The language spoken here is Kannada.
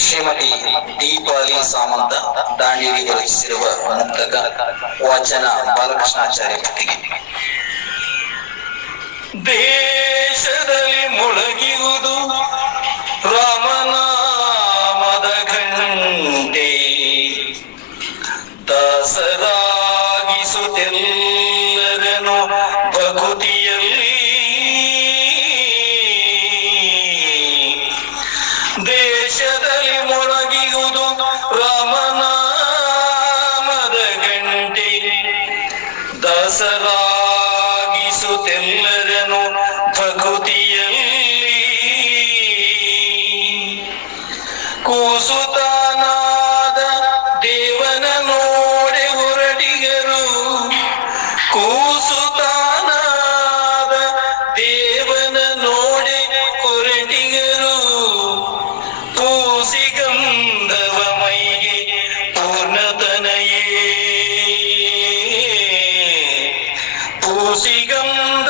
ಶ್ರೀಮತಿ ದೀಪಾಲಿ ಸಾಮಂತ ದಾಂಡೇಲಿಗೆ ರಚಿಸಿರುವ ಮುಕ್ತಕ ವಾಚನ ಬಾಲಕೃಷ್ಣಾಚಾರ್ಯ ಕೃತಿಗೆ ದೇಶದಲ್ಲಿ ಮುಳುಗಿರುವುದು ರಾಮನಾಮದ ಗಂಟೆ ದಾಸರಾಗಿಸುತ್ತೆಲ್ಲರನು ಭಕುತಿಯಲ್ಲಿ ದೇಶದಲ್ಲಿ ಮೊಳಗಿಯುವುದು ರಾಮನಾಮದ ಗಂಟೆ. ದಸರಾಗಿಸುತ್ತೆಲ್ಲರನು ಭಕುತಿಯಲ್ಲಿ ಕೂಸುತಾನಾದ സിഗന്ധവമൈകി പൂർണതനയേ പൂസിഗന്ധ